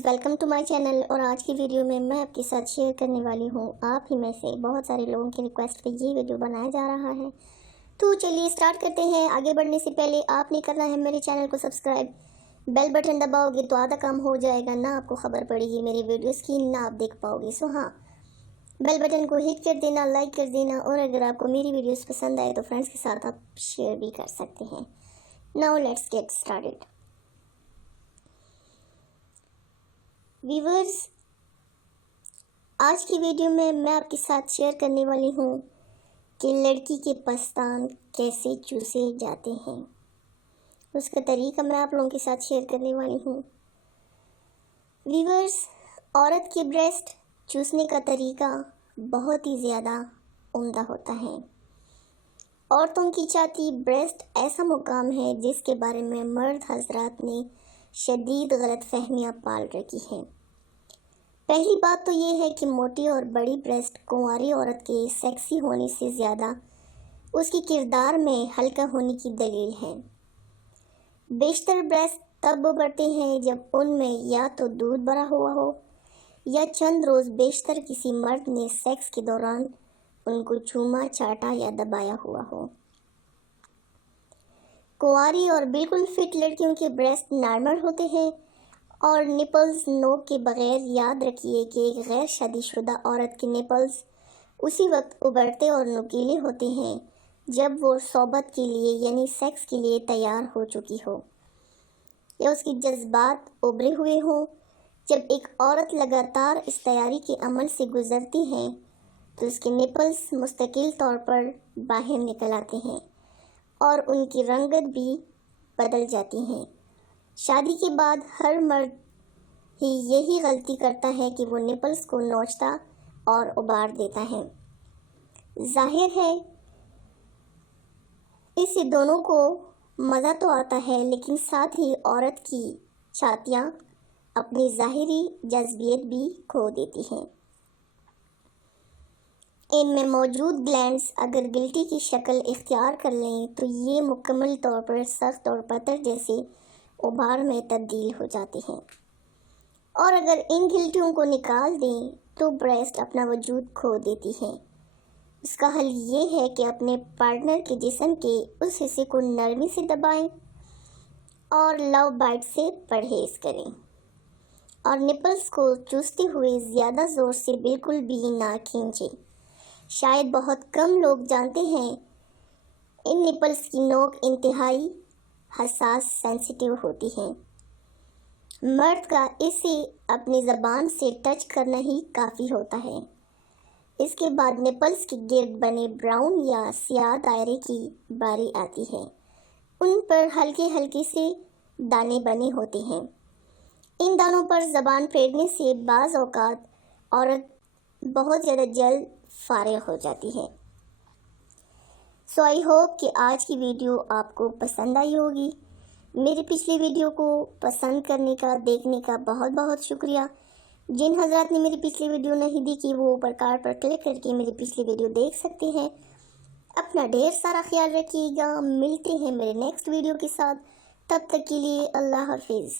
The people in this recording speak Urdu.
Viewers welcome to my channel. اور آج کی ویڈیو میں آپ کے ساتھ شیئر کرنے والی ہوں. آپ ہی میں سے بہت سارے لوگوں کی ریکویسٹ پہ یہ ویڈیو بنایا جا رہا ہے. تو چلیے اسٹارٹ کرتے ہیں. آگے بڑھنے سے پہلے آپ نے کرنا ہے میرے چینل کو سبسکرائب. بیل بٹن دباؤ گے تو آدھا کام ہو جائے گا. نہ آپ کو خبر پڑے گی میری ویڈیوز کی، نہ آپ دیکھ پاؤ گے. ہاں، بیل بٹن کو ہٹ کر دینا، لائک کر دینا. اور اگر آپ کو میری ویڈیوز پسند آئے تو فرینڈس کے ساتھ آپ شیئر بھی کر سکتے ہیں. Now let's get started. Viewers, آج کی ویڈیو میں آپ کے ساتھ شیئر کرنے والی ہوں کہ لڑکی کے پستان کیسے چوسے جاتے ہیں. اس کا طریقہ میں آپ لوگوں کے ساتھ شیئر کرنے والی ہوں. ویورز، عورت کے بریسٹ چوسنے کا طریقہ بہت ہی زیادہ عمدہ ہوتا ہے. عورتوں کی چھاتی بریسٹ ایسا مقام ہے جس کے بارے میں مرد حضرات نے شدید غلط فہمیاں پال رکھی ہیں. پہلی بات تو یہ ہے کہ موٹی اور بڑی بریسٹ کنواری عورت کے سیکسی ہونے سے زیادہ اس کی کردار میں ہلکا ہونے کی دلیل ہے. بیشتر بریسٹ تب ابھرتے ہیں جب ان میں یا تو دودھ بھرا ہوا ہو یا چند روز بیشتر کسی مرد نے سیکس کے دوران ان کو چوما، چاٹا یا دبایا ہوا ہو. کنواری اور بالکل فٹ لڑکیوں کے بریسٹ نارمل ہوتے ہیں اور نپلز نوک کے بغیر. یاد رکھیے کہ ایک غیر شادی شدہ عورت کے نپلز اسی وقت ابھرتے اور نوکیلے ہوتے ہیں جب وہ صحبت کے لیے یعنی سیکس کے لیے تیار ہو چکی ہو یا اس کے جذبات ابھرے ہوئے ہوں. جب ایک عورت لگاتار اس تیاری کے عمل سے گزرتی ہے تو اس کے نپلز مستقل طور پر باہر نکل آتے ہیں اور ان کی رنگت بھی بدل جاتی ہیں. شادی کے بعد ہر مرد ہی یہی غلطی کرتا ہے کہ وہ نپلز کو نوچتا اور ابھار دیتا ہے. ظاہر ہے اس سے دونوں کو مزہ تو آتا ہے، لیکن ساتھ ہی عورت کی چھاتیاں اپنی ظاہری جذبیت بھی کھو دیتی ہیں. ان میں موجود گلینڈز اگر گلٹی کی شکل اختیار کر لیں تو یہ مکمل طور پر سخت اور پتھر جیسے ابھار میں تبدیل ہو جاتے ہیں، اور اگر ان گلٹیوں کو نکال دیں تو بریسٹ اپنا وجود کھو دیتی ہیں. اس کا حل یہ ہے کہ اپنے پارٹنر کے جسم کے اس حصے کو نرمی سے دبائیں اور لو بائٹ سے پرہیز کریں اور نپلز کو چوستے ہوئے زیادہ زور سے بالکل بھی نہ کھینچیں. شاید بہت کم لوگ جانتے ہیں ان نپلز کی نوک انتہائی حساس سینسیٹیو ہوتی ہیں. مرد کا اسے اپنی زبان سے ٹچ کرنا ہی کافی ہوتا ہے. اس کے بعد نپلز کے گرد بنے براؤن یا سیاہ دائرے کی باری آتی ہے. ان پر ہلکے ہلکے سے دانے بنے ہوتے ہیں. ان دانوں پر زبان پھیرنے سے بعض اوقات عورت بہت زیادہ جلد فارغ ہو جاتی ہے. سو آئی ہوپ کہ آج کی ویڈیو آپ کو پسند آئی ہوگی. میری پچھلی ویڈیو کو پسند کرنے کا، دیکھنے کا بہت بہت شکریہ. جن حضرات نے میری پچھلی ویڈیو نہیں دیکھی وہ اوپر کارڈ پر کلک کر کے میری پچھلی ویڈیو دیکھ سکتے ہیں. اپنا ڈھیر سارا خیال رکھیے گا. ملتے ہیں میرے نیکسٹ ویڈیو کے ساتھ. تب تک کے لیے اللہ حافظ.